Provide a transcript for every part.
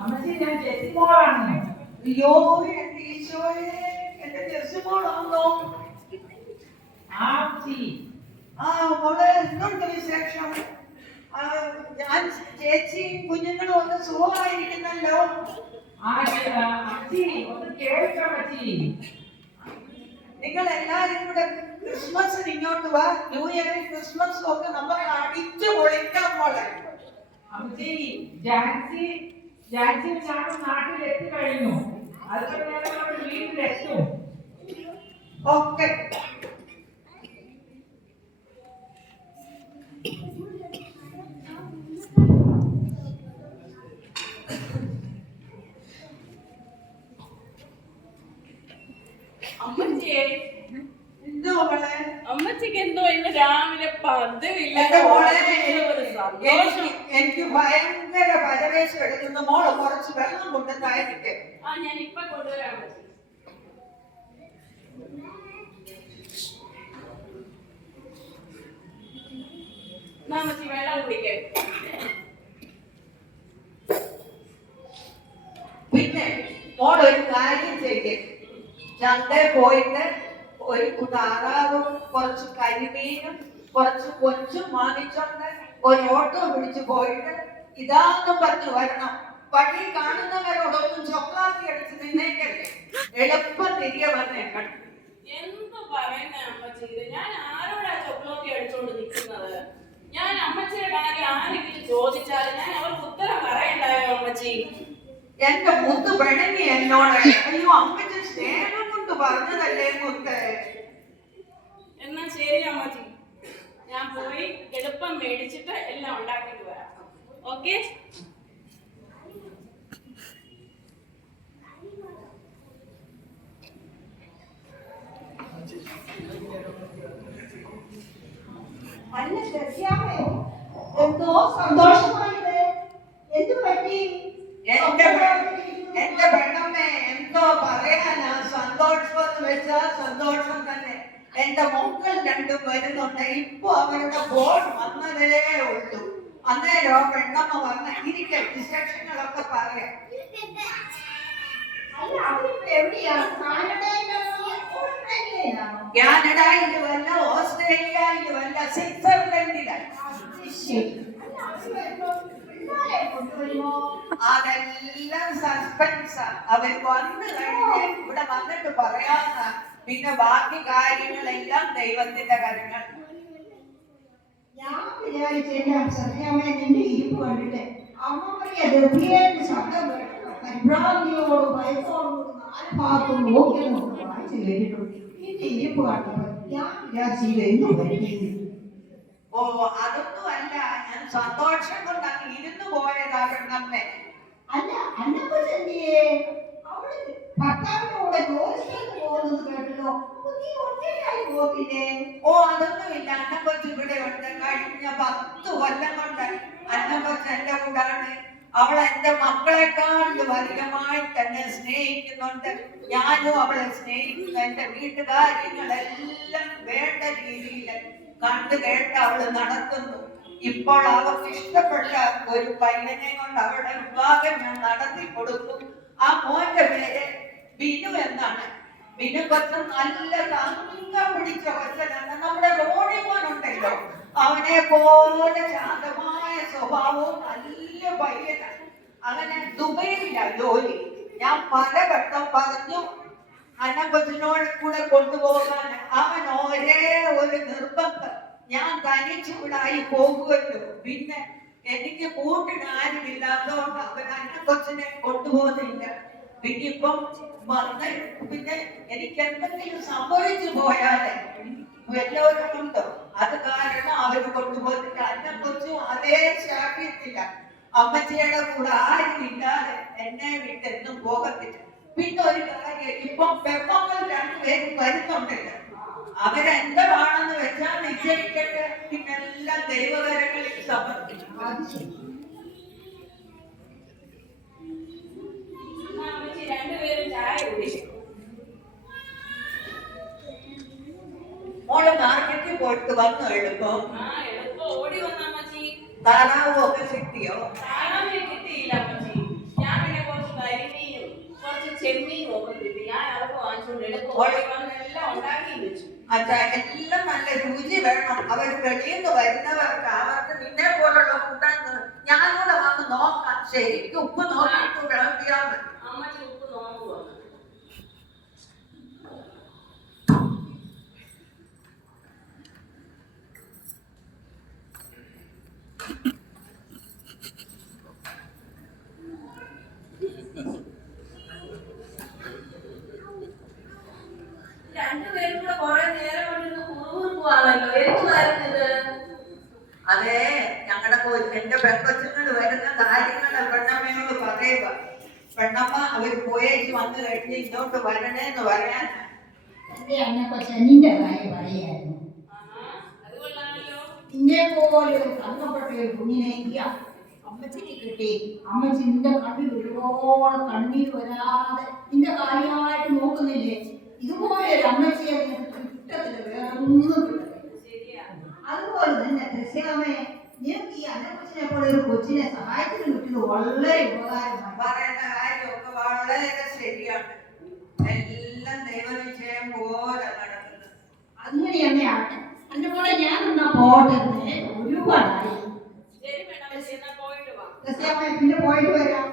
അമ്മച്ചി ഞാൻ ജെസ്സിമോളാണ്. അയ്യോ എന്റെ ഈശോയെ, എന്റെ ജെസ്സിമോളാണോ? ആ അമ്മച്ചി. ആ മോളെ, എന്തുണ്ട് വിശേഷം? ഞാൻ ചേച്ചിയും കുഞ്ഞുങ്ങളും ഒന്ന് സുഖമായിരിക്കുന്നല്ലോ. അമ്മച്ചി ഒന്ന് കേൾക്കാം അമ്മച്ചി. നിങ്ങൾ എല്ലാരും കൂടെ ക്രിസ്മസിന് ഇങ്ങോട്ട് വാ. ന്യൂ ഇയറും ക്രിസ്മസും ഒക്കെ നമ്മൾ അടിച്ചു പൊളിക്കാം മോളെ. അമ്മച്ചി ജാൻസി ജാൻസി ഞാൻ നാട്ടിൽ എത്തിക്കഴിഞ്ഞു. അതുകൊണ്ട് നേരം വീട്ടിലെത്തും. ഓക്കെ. അമ്മച്ചിയെ, എന്തോ മോളെ? അമ്മച്ചിക്ക് എന്തോ ഇന്ന് രാവിലെ പതിവില്ല. എനിക്ക് ഭയങ്കര പരവേശം എടുക്കുന്ന മോള് കുറച്ച് വെള്ളം കൊണ്ടുവന്നായിരിക്കും. ആ ഞാൻ ഇപ്പൊ കൊണ്ടുവരാം അമ്മച്ചി. അമ്മച്ചി വെള്ളം കുടിക്കേ. പിന്നെ മോളൊരു കാര്യം ചെയ്യേ, ചന്തയിൽ പോയിട്ട് ഒരു താറാവും കുറച്ച് കരിമീനും കുറച്ച് കൊഞ്ചും വാങ്ങിച്ചോണ്ട് ഒരു ഓട്ടോ പിടിച്ചു പോയിട്ട് ഇതാന്ന് പറഞ്ഞു വരണം. വഴി കാണുന്നവരോടൊന്നും ചൊക്ലാത്തി അടിച്ച് നിന്നേക്കല്ലേ, എളുപ്പം തിരികെ വന്നേക്കണം. എന്ത് പറയുന്ന അമ്മച്ചി, ഞാൻ ആരോടാ ചോക്ലേറ്റ് അടിച്ചോണ്ട് നിൽക്കുന്നത്? ഞാൻ അമ്മച്ചിയുടെ കാര്യം ആരെങ്കിലും ചോദിച്ചാൽ ഞാൻ അവർക്ക് ഉത്തരം പറയണ്ടായോ അമ്മച്ചി? എന്റെ മുത്ത് പിണങ്ങി എന്നോട്. അയ്യോ അമ്മച്ചി സ്നേഹം കൊണ്ട് പറഞ്ഞതല്ലേ മുത്ത്. എന്നാ ശരി അമ്മച്ചി, ഞാൻ പോയി എളുപ്പം മേടിച്ചിട്ട് എല്ലാം ഉണ്ടാക്കിട്ട് വരാം. ഓക്കെ. അല്ല ശശിയാമേ, എന്തോ സന്തോഷമായത്? എന്ത് പറ്റി? എന്റെ പെണ്ണമ്മേ, എന്തോ പറയാനാ? സന്തോഷം എന്ന് വെച്ചാ സന്തോഷം തന്നെ. എന്റെ മക്കൾ രണ്ടും വരുന്നുണ്ട്. ഇപ്പൊ അവരുടെ ഫോൺ വന്നതേ ഉള്ളൂ. അന്നേരം പെണ്ണമ്മ വന്ന ഇരിക്ക വിശേഷങ്ങളൊക്കെ പറയാം. അല്ല അവരിപ്പോ എവിടെയാ? കാനഡയിൽ വല്ല, ഓസ്ട്രേലിയയിൽ വല്ല, സ്വിറ്റ്സർലൻഡിലാണ്. അതെല്ലാം സസ്പെൻസാ. അവർ വന്നു കഴിഞ്ഞ് ഇവിടെ വന്നിട്ട് പറയാന്ന. പിന്നെ ബാക്കി കാര്യങ്ങളെല്ലാം ദൈവത്തിന്റെ കാര്യങ്ങൾ. ഞാൻ വിചാരിച്ചെല്ലാം സത്യാമ്മ നിന്റെ ഇരിപ്പ് കണ്ടിട്ട് അമ്മ പറയാ ഗംഭീരന്റെ ശബ്ദം കേട്ടോ, പരിഭ്രാന്തിയോട് ഭയത്തോടും നാല് ഭാഗത്തും നോക്കി നോക്കി വായിച്ചു കേട്ടിട്ടുണ്ട്. നിന്റെ ഇരിപ്പ് കണ്ടപ്പോൾ ഞാൻ വിചാരിച്ചില്ല എന്തു പറ്റി. ഓ അതൊന്നും അല്ല, ഞാൻ സന്തോഷം കൊണ്ട് അങ്ങ് ഇരുന്നു പോയതാ പെണ്ണമ്മേ. അല്ല അന്നപ്പച്ചെന്തിയെ അവള് ഭർത്താവിനോട് ജോലി ചെയ്ത് പോകുന്നത് കേട്ടല്ലോ. നീ ഒറ്റയായി പോകില്ലേ? ഓ അതൊന്നുമില്ല, അന്നക്കൊച്ച് ഇവിടെ ഉണ്ട്. കഴിഞ്ഞ 10 കൊല്ലം കൊണ്ട് അന്നക്കൊച്ച് എന്റെ കൂടാണ്. അവൾ എന്റെ മക്കളെക്കാളും അധികമായി തന്നെ സ്നേഹിക്കുന്നുണ്ട്. ഞാനും അവളെ സ്നേഹിക്കുന്നു. എന്റെ വീട്ടുകാര്യങ്ങളെല്ലാം വേണ്ട രീതിയിൽ കണ്ടു കേട്ട് അവള് നടത്തുന്നു. ഇപ്പോൾ അവർക്ക് ഇഷ്ടപ്പെട്ട ഒരു പയ്യനെ കൊണ്ട് അവരുടെ വിവാഹം ഞാൻ നടത്തി കൊടുക്കും. ആ മോന്റെ പേര് ബിനു എന്നാണ്. ബിനു കൊച്ചൻ നല്ല തങ്കം പിടിച്ച കൊച്ചനാണ്. നമ്മുടെ റോഡി മോനുണ്ടല്ലോ, അവനെ പോലെ ശാന്തമായ സ്വഭാവവും നല്ല പയ്യനാണ്. അങ്ങനെ ദുബൈയിലാണ് ജോലി. ഞാൻ പലവട്ടം പറഞ്ഞു അന്നക്കൊച്ചിനോട് കൂടെ കൊണ്ടുപോകാൻ. അവൻ ഒരേ ഒരു നിർബന്ധം, ഞാൻ തനിച്ചിവിടായി പോകുമല്ലോ, പിന്നെ എനിക്ക് കൂട്ടിന് ആരുമില്ലാത്തതുകൊണ്ട് അവൻ അന്നക്കൊച്ചിനെ കൊണ്ടുപോകുന്നില്ല. പിന്നെ ഇപ്പം വന്ന് പിന്നെ എനിക്ക് എന്തെങ്കിലും സംഭവിച്ചു പോയാല് വല്ലവരും ഉണ്ടോ, അത് കാരണം അവര് കൊണ്ടുപോകുന്നില്ല. അന്നക്കൊച്ചും അതേ ശാഠ്യത്തില്ല. അമ്മച്ചിയുടെ കൂടെ ആരുമില്ലാതെ എന്നെ വിട്ടെന്നും പോകത്തില്ല. പിന്നെ ഒരു കാര്യം, ഇപ്പൊ പെപ്പങ്ങൾ 2 പേരും വരുന്നുണ്ടല്ലോ, അവരെന്താണെന്ന് വെച്ചാൽ നിശ്ചയിക്കട്ടെ. പിന്നെല്ലാം ദൈവകരങ്ങളിൽ സമർപ്പിക്കും. മോള് മാർക്കറ്റിൽ പോയിട്ട് വന്നു എളുപ്പം? ഓടി വന്ന അമ്മച്ചി. താറാവും ഒക്കെ കിട്ടിയോ? താറാവിനെ കിട്ടിയില്ല അമ്മച്ചി. ഞാൻ പിന്നെ ചെമ്മീൻ നോക്കിട്ട് ഞാൻ അവർക്ക് വാങ്ങിച്ചുകൊണ്ട് എല്ലാം ഉണ്ടാക്കി വെച്ചു. അച്ഛാ എല്ലാം നല്ല രുചി വേണം. അവർ വെളിയിൽ നിന്ന് വരുന്നവർക്ക് അവർക്ക് നിന്നെ പോലുള്ള ഫുഡാന്ന് ഞാനൂടെ വന്ന് നോക്കാം. ശരിക്കും ഉപ്പ് നോക്കിയിട്ട് വിളമ്പിയാൽ മതി. അമ്മച്ചി ഉപ്പ് നോക്കുക. രണ്ടുപേരും കൂടെ കുറെ നേരം കൊണ്ടിരുന്ന് കുറുകുറുക്കുവാണല്ലോ. എന്തുവായിരുന്നു ഇത്? അതെ, ഞങ്ങളുടെ എന്റെ പെൺകൊച്ചുങ്ങൾ വരുന്ന കാര്യങ്ങൾ പെണ്ണമ്മയോട് പറയുക. പെണ്ണമ്മ അവർ പോയേച്ച് വന്നു കഴിഞ്ഞ് ഇങ്ങോട്ട് വരണേന്ന് പറയാൻ എന്റെ അന്നക്കൊച്ച നിന്റെ കാര്യം പറയായിരുന്നു. അത് കൊള്ളാമല്ലോ. നിന്നെ പോലെ ഒരു തങ്കപ്പെട്ട ഒരു കുഞ്ഞിനെ അമ്മച്ചിക്ക് കിട്ടി. അമ്മച്ചി നിന്റെ കണ്ണിൽ ഒരുപാട് കണ്ണീര് വരാതെ നിന്റെ കാര്യമായിട്ട് നോക്കുന്നില്ലേ? ഇതുപോലെ ഒരു അമ്മച്ചിയെ നിനക്ക് കിട്ടത്തില്ല, വേറെ ഒന്നും കിട്ടത്തില്ല. ശരിയാ. അതുപോലെ തന്നെ ക്രിസ്ത്യാമേ, നിനക്ക് ഈ അന്നക്കൊച്ചിനെ പോലെ ഒരു കൊച്ചിനെ സഹായത്തിന് കിട്ടിയത് വളരെ ഉപകാരമാണ്. പറയുന്ന കാര്യമൊക്കെ വളരെ ശരിയാണ്. എല്ലാം ദൈവനിശ്ചയം പോലെ നടക്കുന്നത്. അങ്ങനെ അമ്മയാട്ടെ. എന്റെ മോളെ ഞാൻ എന്നാ പോട്ടെ, ഒരുപാടായി. ശരി പെണ്ണമ്മച്ചി, എന്നാ പോയിട്ട് വാ. ക്രിസ്ത്യാമേ, പിന്നെ പോയിട്ട് വരാം.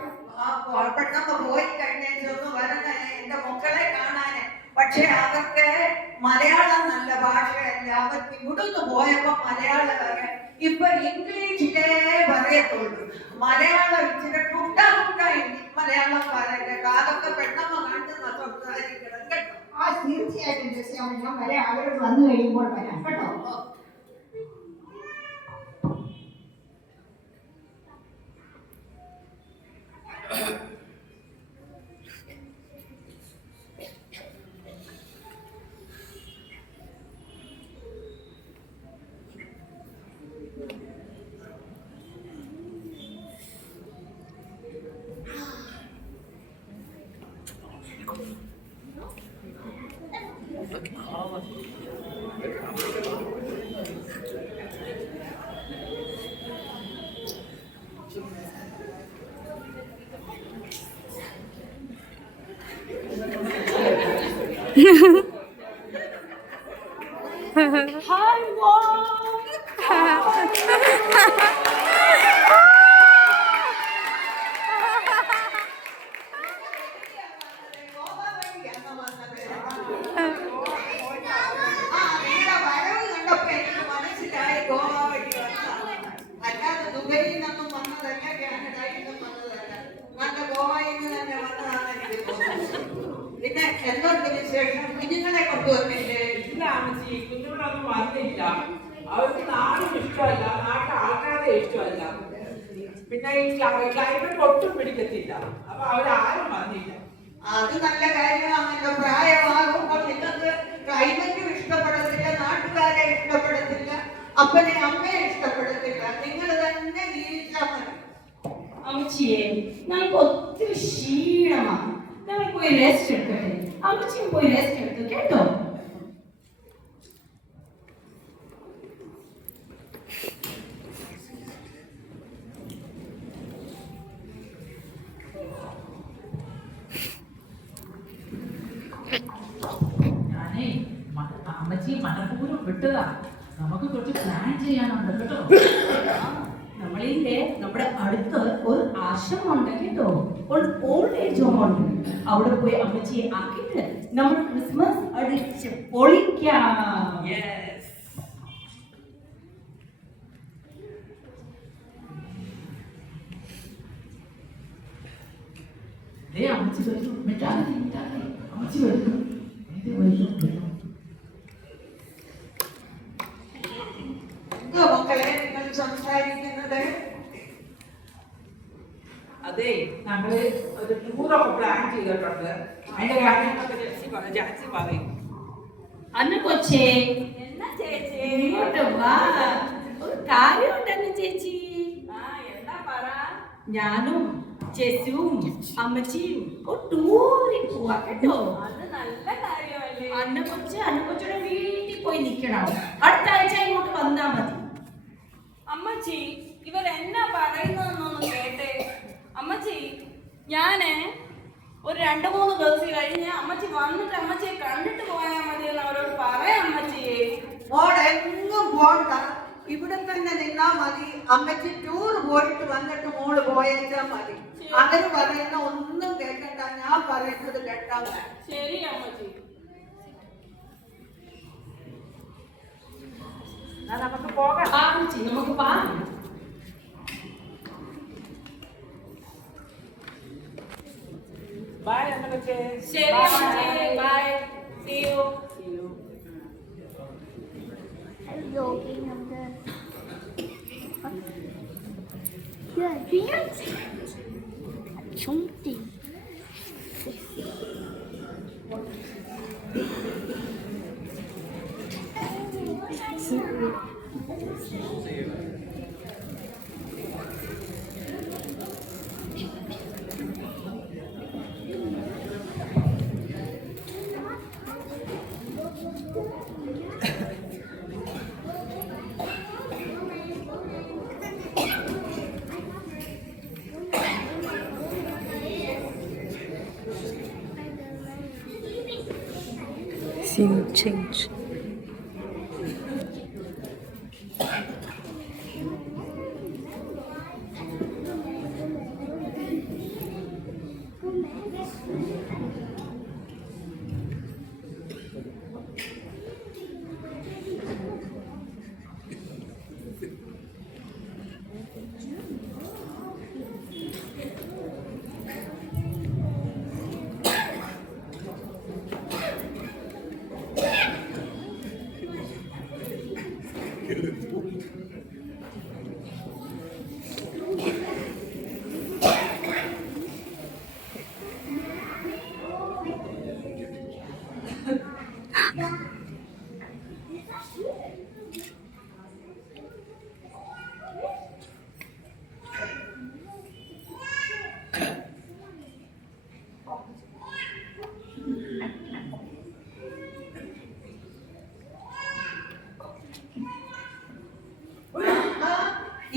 പെട്ടെന്ന് പോയി കഴിഞ്ഞൊന്ന് വരണേ എന്റെ മക്കളെ കാണാന്. പക്ഷെ അവർക്ക് മലയാളം നല്ല ഭാഷയല്ല. അവർക്ക് ഇവിടുന്ന് പോയപ്പോ മലയാളം അറിയാം. ഇപ്പൊ ഇംഗ്ലീഷിലേ പറയത്തുള്ളൂ. മലയാളം ഇച്ചിരി കുട്ടായി മലയാളം പറയട്ടെ. അതൊക്കെ പെട്ടെന്ന് കണ്ട് സംസാരിക്കണം കേട്ടോ. തീർച്ചയായിട്ടും ക്രിസ്ത്യാമേ, ഞാൻ വരാം. അവരോട് വന്നു കഴിയുമ്പോൾ വരാം കേട്ടോ. Hi, Mom. അല്ലാതെ ദുബൈയിൽ നിന്നും വന്നതല്ല, കാനഡയിൽ നിന്നും വന്നതല്ല. നല്ല ഗോവയിൽ നിന്ന് തന്നെ വന്നതാണ് എനിക്ക് തോന്നുന്നത്. പിന്നെ എന്തൊക്കെ വിശേഷം? കുഞ്ഞുങ്ങളെ കൊണ്ടുവന്നില്ലേ? ഇല്ല അമ്മച്ചി, കുഞ്ഞുങ്ങളൊന്നും വന്നില്ല. അവർക്ക് നാടും ഇഷ്ടമല്ല, നാട്ടിലെ ആൾക്കാരെ ഇഷ്ടമല്ല. പിന്നെ ഈ ക്ലൈമറ്റ് ഒട്ടും പിടിക്കത്തില്ല. അപ്പൊ അവരാരും വന്നില്ല. അത് നല്ല കാര്യമാണല്ലോ. പ്രായമാകുമ്പോൾ നിങ്ങൾക്ക് ക്ലൈമറ്റും ഇഷ്ടപ്പെടത്തില്ല, നാട്ടുകാരെ ഇഷ്ടപ്പെടത്തില്ല, അപ്പനെ അമ്മയെ ഇഷ്ടപ്പെടത്തില്ല. നിങ്ങൾ തന്നെ ജീവിച്ചാൽ മതി. അമ്മച്ചിയെ, ഞങ്ങൾക്ക് ഒത്തിരി ക്ഷീണമാണ്. ഞങ്ങൾ പോയി റെസ്റ്റ് എടുക്കട്ടെ. അമ്മച്ചിയും പോയി റെസ്റ്റ് എടുത്തു കേട്ടോ. ഞാനേ അമ്മച്ചി മനഃപൂർവ്വം വിട്ടതാ. നമുക്ക് കുറച്ച് പ്ലാൻ ചെയ്യാനുണ്ട് കേട്ടോ. നമ്മളില്ലേ നമ്മുടെ അടുത്ത് ഒരു ആശ്രമമുണ്ട് കേട്ടോ, ഒരു ഓൾഡ് ഏജ് ഹോം ഉണ്ട്. അവിടെ പോയി അമ്മച്ചിയെ ആക്കിയിട്ട് നമ്മൾ ക്രിസ്മസ് അടിച്ച് പൊളിക്കാം. അമ്മച്ചി വരുന്നു, മിഠായി അമ്മച്ചി വരുന്നു. മക്കളെ നിങ്ങൾ സംസാരിക്കുന്നത്? അതെ, നമ്മള് ഒരു ടൂറൊക്കെ പ്ലാൻ ചെയ്തിട്ടുണ്ട്. അതിന്റെ കാര്യങ്ങളൊക്കെ ജാൻസി പറയും. അന്ന് കൊച്ചേ, എന്നാ ചേച്ചി? ഇങ്ങോട്ട് വാ. ഒരു കാര്യമുണ്ടെന്ന് ചേച്ചി. എന്താ പറ? ഞാനും ചേച്ചിയും അമ്മച്ചിയും ഒരു ടൂറിൽ പോവാ കേട്ടോ. അത് നല്ല കാര്യമല്ലേ? അന്നക്കൊച്ചിയുടെ വീട്ടിൽ പോയി നിൽക്കണം. അടുത്ത ആഴ്ച ഇങ്ങോട്ട് വന്നാ മതി. അമ്മച്ചി, ഇവരെന്നാ പറയുന്നതെന്നൊന്ന് കേട്ടെ. അമ്മച്ചി, ഞാന് ഒരു 2-3 ദിവസം കഴിഞ്ഞ് അമ്മച്ചി വന്നിട്ട് അമ്മച്ചിയെ കണ്ടിട്ട് പോയാൽ മതി എന്ന് അവരോട് പറയാം അമ്മച്ചിയെ. മോളെങ്ങും പോണ്ട, ഇവിടെ തന്നെ നിന്നാ മതി. അമ്മച്ചി ടൂർ പോയിട്ട് വന്നിട്ട് മോള് പോയേച്ചാ മതി. അവര് പറയുന്ന ഒന്നും കേൾക്കണ്ട, ഞാൻ പറയുന്നത് കേട്ടാ മതി. ശരി അമ്മച്ചി. നമുക്ക് പോകാം. അമ്മച്ചി നമുക്ക് പോകാം. ബൈ അമ്മച്ചി. ശരി അമ്മച്ചി, by. See you. Scene change.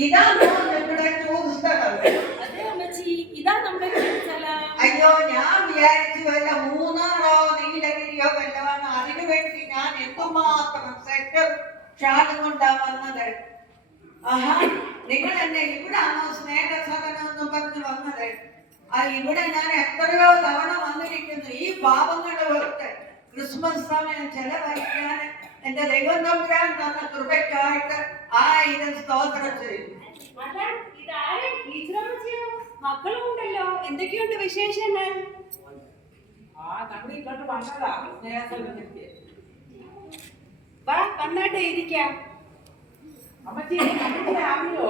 ഇതാ നമ്മുടെ പുസ്തകം. അതെ അമ്മച്ചി, ഇതാ നമ്മുടെ സ്ഥലം. അയ്യോ, ഞാൻ വിചാരിച്ചു വല്ല മൂന്നാറോ നീലഗിരിയോ വല്ലതാണ്. അതിനു വേണ്ടി ഞാൻ എന്തുമാത്രം സെറ്റ് ഷാളും കൊണ്ടാ വന്നത്. ആഹാ, നിങ്ങൾ എന്നെ ഇവിടാണോ സ്നേഹസദനം എന്ന് പറഞ്ഞ് വന്നത്? ഇവിടെ ഞാൻ എത്രയോ തവണ വന്നിരിക്കുന്നു. ഈ പാവങ്ങളുടെ പുറത്ത് ക്രിസ്മസ് സമയം ചെലവഴിക്കാൻ എന്റെ ദൈവം തമ്പുരാൻ തന്ന കൃപയ്ക്കായിട്ട് 1000 സ്തോത്രം ചെയ്യും. മക്കളും ഉണ്ടല്ലോ, എന്തൊക്കെയുണ്ട് വിശേഷങ്ങൾ? നമ്മൾ ഇങ്ങോട്ട് വന്നതാ സ്നേഹസദനത്തിലേക്ക്. വാ, വന്നാട്ടെ ഇരിക്കാം. അമ്മച്ചി അറിയോ?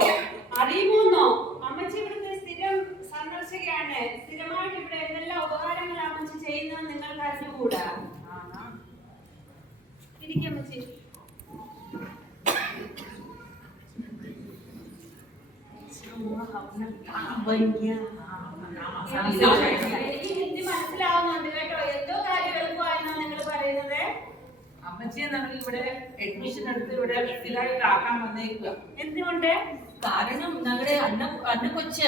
അറിയുമോന്നോ? അമ്മച്ചി ഇവിടുത്തെ സ്ഥിരം സന്ദർശകയാണ്. സ്ഥിരമായിട്ട് ഇവിടെ എന്തെല്ലാം ഉപകാരങ്ങൾ അമ്മച്ചി ചെയ്യുന്നത് നിങ്ങൾക്ക് അറിഞ്ഞുകൂടാ. ഇരിക്കാം അമ്മച്ചി. എനിക്ക് ഹിന്ദി മനസ്സിലാവുന്നുണ്ട് കേട്ടോ. എന്തോ കാര്യം എളുപ്പമായിരുന്നോ നിങ്ങൾ പറയുന്നത്? അമ്മച്ചിയെ നമ്മൾ ഇവിടെ അഡ്മിഷൻ എടുത്ത് ഇവിടെ സ്ഥിരമായിട്ട് ആക്കാൻ വന്നേക്കുക. എന്തുകൊണ്ട്? കാരണം ഞങ്ങളുടെ അന്ന കൊച്ച്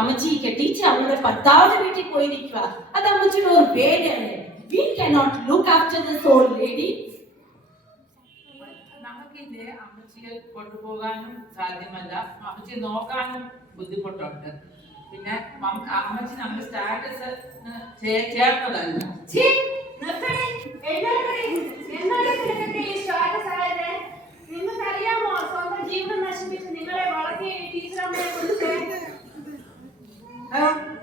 അമ്മച്ചി കെട്ടിച്ച് അവളുടെ ഭർത്താവിന്റെ വീട്ടിൽ പോയിരിക്കുക. അത് അമ്മച്ചിയുടെ ഒരു പേരാണ്. We cannot look after this old lady. നമുക്കില്ലേ അമ്മച്ചിയെ കൊണ്ടുപോകാനും സാധ്യമല്ല, അമ്മച്ചി നോക്കാനും ബുദ്ധിമുട്ടുണ്ട്. പിന്നെ അമ്മച്ചി നമ്മുടെ സ്റ്റാറ്റസ് ചേർന്നതല്ല. നിങ്ങൾക്കറിയാമോ സ്വന്തം ജീവിതം നശിപ്പിച്ച് നിങ്ങളെ വളർത്തിയ ടീച്ചറമ്മയെ കുറിച്ച്?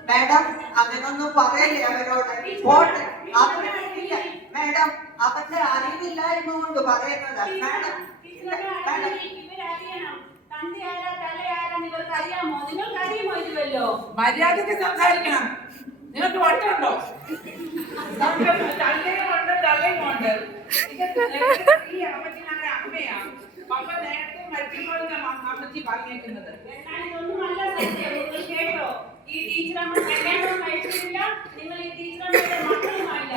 മാഡം, അങ്ങനൊന്നും പറയല്ലേ അവരോട്. പോട്ടെ, മാഡം, അവന്റെ അറിവില്ലായ്മ കൊണ്ട് പറയുന്നത്. മാഡം, മര്യാദക്ക് സംസാരിക്കണം. നിങ്ങൾക്ക് വട്ടുണ്ടോ? തള്ളയുമുണ്ട് തള്ളയുമുണ്ട്. ഈ അമ്മച്ചി ഞങ്ങളുടെ അമ്മയാണ്. പപ്പ നേരത്തെ മരിക്കുമ്പോൾ അമ്മച്ചി പറഞ്ഞേക്കുന്നത്. കേട്ടോ, ഈ ടീച്ചറമ്മ കല്യാണം കഴിച്ചിട്ടില്ല. നിങ്ങൾ ഈ ടീച്ചറമ്മയുടെ മക്കളുമല്ല.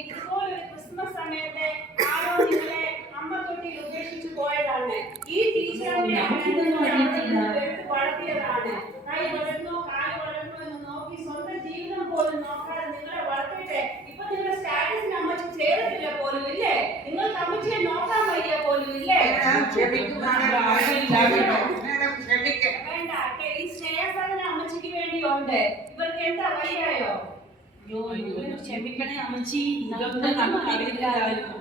ഇതുപോലെ ഒരു ക്രിസ്മസ് സമയത്ത് ആരോ നിങ്ങളെ അമ്മ തൊട്ടിൽ ഉപേക്ഷിച്ചു പോയതാണ്. ഈ ടീച്ചറമ്മയെ വളർത്തിയതാണ്. കൈ വളർന്നോ കാല് വളർന്നോ എന്ന് നോക്കി സ്വന്തം ജീവിതം പോലും നോക്കാതെ മേഡം ക്ഷമിക്കണം. വേണ്ട, ഈ സ്നേഹസാധനം അമ്മച്ചിക്ക് വേണ്ടിയുണ്ട്. ഇവർക്ക് എന്താ വയ്യായോ? അയ്യോ, ഇവര് ക്ഷമിക്കണേ അമ്മച്ചി, ഇതൊന്നും നമുക്ക് അറിയില്ലായിരുന്നു.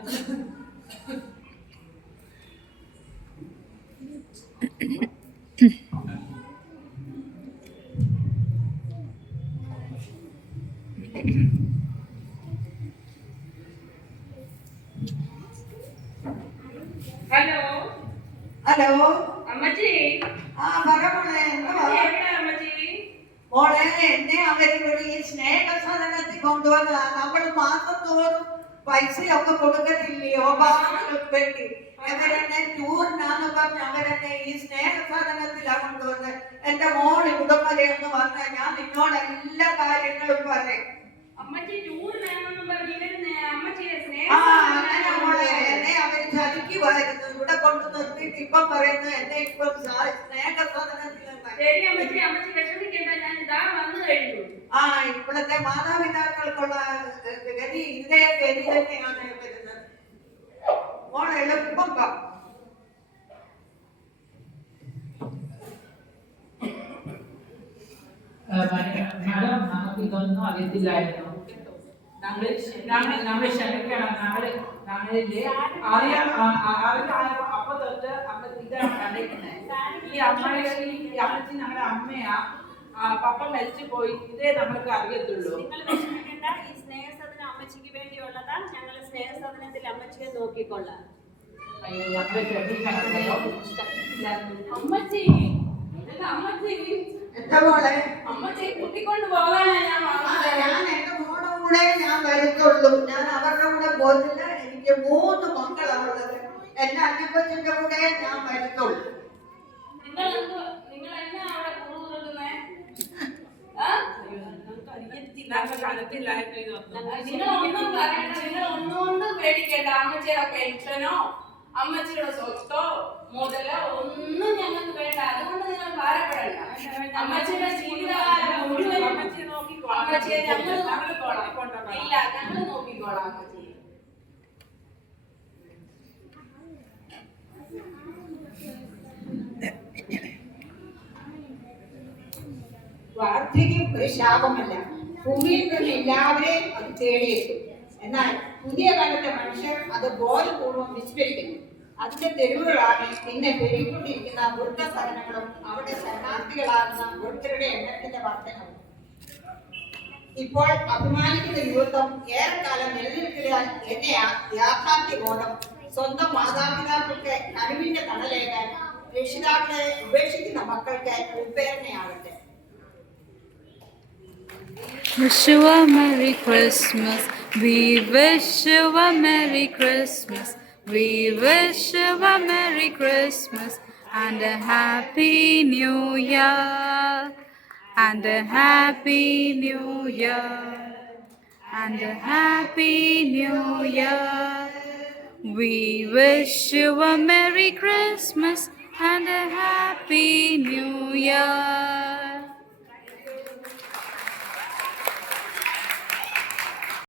ഹലോ ഹലോ, അമ്മച്ചി. പറ മോളെ, എന്തുവാ? എവിടെയാ അമ്മച്ചി? മോളെ, എന്നെ അവരിവിടെ ഈ സ്നേഹസദനത്തിൽ കൊണ്ടുവന്നതാ. നമ്മൾ മാസം തോറും പൈസയൊക്കെ കൊടുക്കത്തില്ലയോ പാവങ്ങൾക്ക് വേണ്ടി? അവരെന്നെ ടൂറിനാന്ന് പറഞ്ഞ് അവരെന്നെ ഈ സ്നേഹസദനത്തിലാണ് കൊണ്ടുവന്നത്. എന്റെ മോൾ ഇവിടം വരെ ഒന്ന് വന്ന ഞാൻ നിന്നോട് എല്ലാ കാര്യങ്ങളും പറയും. അമ്മച്ചി ടൂർ വേണമെന്ന് പറഞ്ഞ് അമ്മച്ചിയെ അങ്ങനെ മോളെ, എന്നെ അവര് ചതിക്കുമായിരുന്നു. ഇവിടെ കൊണ്ട് നിർത്തിയിട്ട് ഇപ്പം പറയുന്നു എന്നെ ഇപ്പം സ്നേഹസദനത്തിൽ. ശരി അമ്മച്ചി, അമ്മച്ചി വിഷമിക്കണ്ട, ഞാൻ ഇതാ വന്നു കഴിഞ്ഞു. ഇവിടുത്തെ മാതാപിതാക്കൾക്കുള്ള ഗതി ഇതേ ഗതി തന്നെയാണ് വരുന്നത്. മോളെ എളുപ്പം വാ. മാഡം, നമുക്ക് ഇതൊന്നും അറിയത്തില്ലായിരുന്നു. നമ്മള് ക്ഷമിക്കണം. നമ്മളില്ലേ അപ്പൊ തൊട്ട് അമ്മ ഇതാണ് കണ്ടിരിക്കുന്നത്. ഈ അമ്മച്ചി നമ്മുടെ അമ്മയാ. പപ്പ മരിച്ചു പോയി. ഇതേ നമ്മൾക്ക് അറിയത്തുള്ളൂ. നിങ്ങൾ വിഷമിക്കണ്ട, ഈ സ്നേഹസദനം അമ്മച്ചിക്ക് വേണ്ടിയുള്ളതാ. ഞങ്ങൾ സ്നേഹസദനത്തിൽ അമ്മച്ചിയെ നോക്കിക്കൊള്ളാം. അയ്യോ, നമ്മളെ ക്ഷമിക്കണം. അമ്മച്ചി, അമ്മച്ചി, എന്താ മോളെ? അമ്മച്ചിയെ കൂട്ടിക്കൊണ്ട് പോകാനാ ഞാൻ വന്നത്. ഞാൻ എന്റെ മോടെ കൂടെ ഞാൻ വരത്തുള്ളൂ. ഞാൻ അവരുടെ കൂടെ പോകുന്നില്ല. എനിക്ക് 3 മക്കളാണുള്ളത്. എന്റെ അന്നക്കൊച്ചിന്റെ കൂടെ ഞാൻ വരത്തുള്ളൂ. നിങ്ങൾ എന്നാ അവിടെ കുറുകുറുക്കുന്നേ? നിങ്ങളൊന്നും പറയണ്ട, നിങ്ങൾ ഒന്നുകൊണ്ടും പേടിക്കേണ്ട. അമ്മച്ചിയുടെ പെൻഷനോ അമ്മച്ചിയുടെ സ്വത്തോ മുതലോ ഒന്നും ഞങ്ങൾക്ക് വേണ്ട. അതുകൊണ്ട് നിങ്ങൾ ഭാരപ്പെടണ്ട. അമ്മച്ചിയുടെ ജീവിതകാലം മുഴുവൻ അമ്മച്ചിയെ ഞങ്ങൾ നോക്കിക്കോളാം. ഇല്ല, ഞങ്ങൾ നോക്കിക്കോളാം അമ്മച്ചിയെ. വാർദ്ധക്യം ഒരു ശാപമല്ല. ഭൂമിയിൽ നിന്ന് എല്ലാവരെയും അത് തേടിയെത്തും. എന്നാൽ പുതിയ കാലത്തെ മനുഷ്യർ അത് ബോധപൂർവം വിസ്മരിക്കുന്നു. അതിന്റെ തെരുവുകളാണ് ഇന്ന് പെരുകൊണ്ടിരിക്കുന്ന വൃദ്ധസദനങ്ങളും അവിടെ ശരണാർത്ഥികളാകുന്ന വൃദ്ധരുടെ എണ്ണത്തിന്റെ വർധനവും. ഇപ്പോൾ അഭിമാനിക്കുന്ന യുവത്വം ഏറെക്കാലം നിലനിൽക്കുക എന്ന യാഥാർത്ഥ്യബോധം സ്വന്തം മാതാപിതാക്കൾക്ക് അറിവിന്റെ തണലേകാൻ രക്ഷിതാക്കളെ ഉപേക്ഷിക്കുന്ന മക്കൾക്ക് ഉദ്വേദനയാകട്ടെ. Wish you a Merry Christmas. We wish you a Merry Christmas. We wish you a Merry Christmas and a Happy New Year. And a Happy New Year. And a Happy New Year. We wish you a Merry Christmas and a Happy New Year.